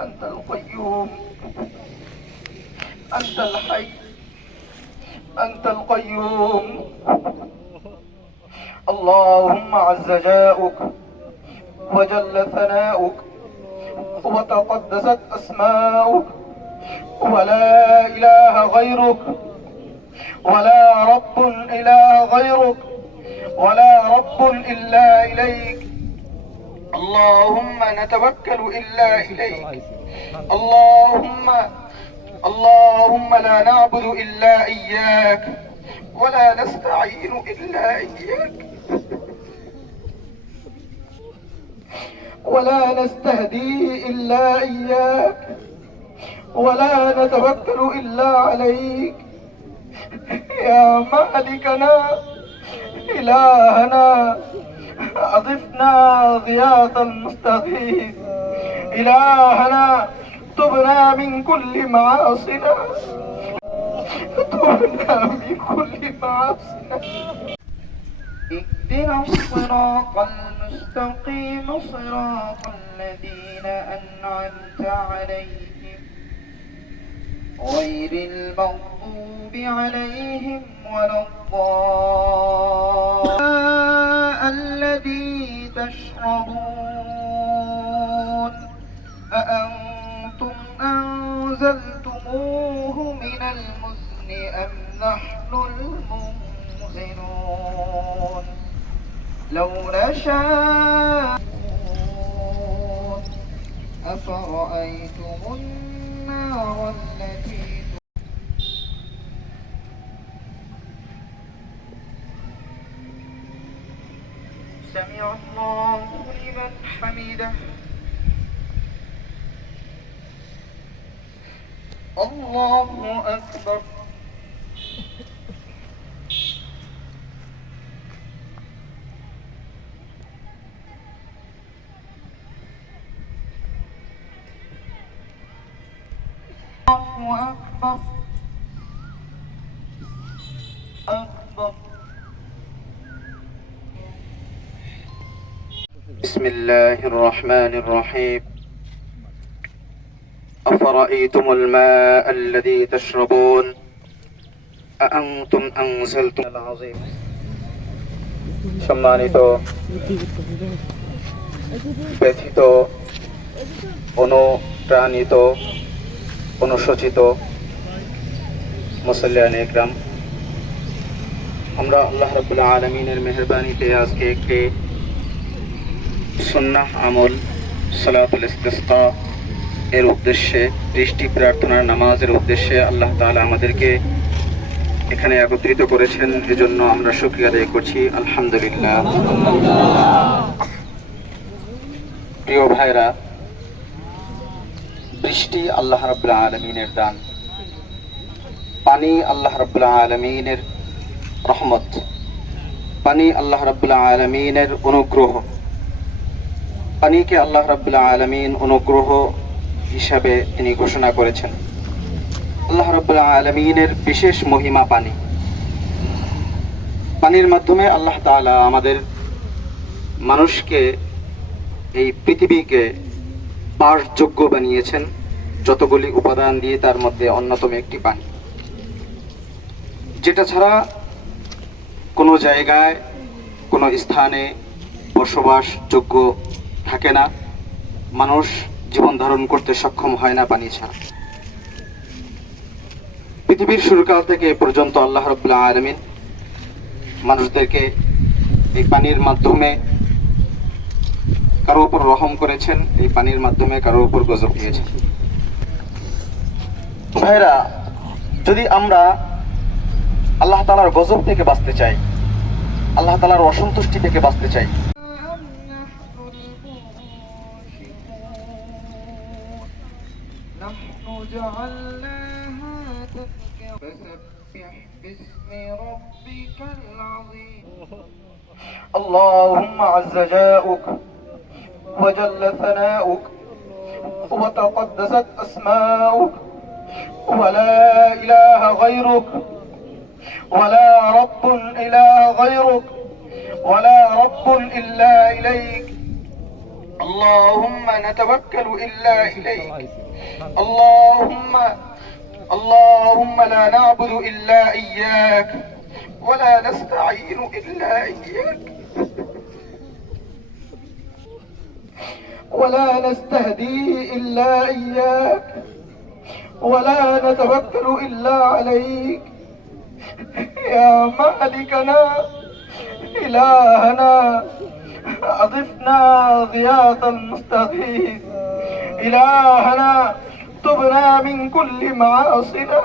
أنت القيوم أنت الحي أنت القيوم. اللهم عز جاؤك وجل ثناؤك وتقدست أسماؤك ولا إله غيرك ولا رب إله غيرك ولا رب إلا إليك. اللهم نتوكل إلا إليك. اللهم اللهم لا نعبد إلا إياك ولا نستعين إلا إياك ولا نستهدي إلا إياك ولا نتوكل إلا عليك. يا مالكنا إلهنا أضفنا ضياط المستغيث إلهنا تبنا من كل معاصنا تبنا من كل معاصنا اهدنا الصراط المستقيم صراط الذين أنعمت عليهم. غير المغضوب عليهم ولا الضالين. الذي تشربون أأنتم أنزلتموه من المزن أم نحن المنزلون؟ لو نشاء أفرأيتم النار سمع الله لمن حمده. الله أكبر. الله أكبر. أكبر. بسم الله الرحمن الرحيم أفرأيتم الماء الذي تشربون أأنتم أنزلتم العظيم সম্মানিত ব্যথিত অনুপ্রাণিত অনুশোচিত মুসল্লিয়ান একরাম আমরা আল্লাহ রবুল্লাহ আলমিনের মেহরবানিতে আজকে একটি সুন্নাহ, আমল, সালাতুল ইস্তিসকা এর উদ্দেশ্যে বৃষ্টি প্রার্থনার নামাজের উদ্দেশ্যে আল্লাহ তাআলা আমাদেরকে এখানে একত্রিত করেছেন। এজন্য আমরা শুকরিয়া আদায় করছি। আলহামদুলিল্লাহ। প্রিয় ভাইরা, বৃষ্টি আল্লাহ রাব্বুল আলমিনের দান। পানি আল্লাহ রাব্বুল আলমিনের রহমত। পানি আল্লাহ রাব্বুল আলমিনের অনুগ্রহ। পানিকে আল্লাহ রাব্বুল আলমিন অনুগ্রহ হিসাবে তিনি ঘোষণা করেছেন। আল্লাহ রাব্বুল আলমিনের বিশেষ মহিমা পানি। পানির মাধ্যমে আল্লাহ তাআলা আমাদের মানুষকে এই পৃথিবীকে বাসযোগ্য বানিয়েছেন, যতগুলি উপাদান দিয়ে তার মধ্যে অন্যতম একটি পানি। যেটা ছাড়া কোনো জায়গায়, কোনো স্থানে বসবাসযোগ্য থাকে না, মানুষ জীবন ধারণ করতে সক্ষম হয় না পানি ছাড়া। পৃথিবীর শুরুকাল থেকে এ পর্যন্ত আল্লাহ রবুল্লাহ আলমিন মানুষদেরকে এই পানির মাধ্যমে কারও উপর রহম করেছেন, এই পানির মাধ্যমে কারও উপর গজব দিয়েছেন। ভাইরা, যদি আমরা আল্লাহ তালার গজব থেকে বাঁচতে চাই, আল্লাহ তালার অসন্তুষ্টি থেকে বাঁচতে চাই نحن جعلناها تذكرة فسبح باسم ربك العظيم. اللهم عز جاؤك وجل ثناؤك وتقدست أسماؤك ولا إله غيرك ولا رب إله غيرك ولا رب إلا إليك اللهم نتوكل إلا إليك. اللهم اللهم لا نعبد إلا إياك ولا نستعين إلا إياك ولا نستهدي إلا إياك ولا نتوكل إلا عليك. يا مالكنا إلهنا أضفنا غياث المستغيث إلهنا تبنا من كل معاصنا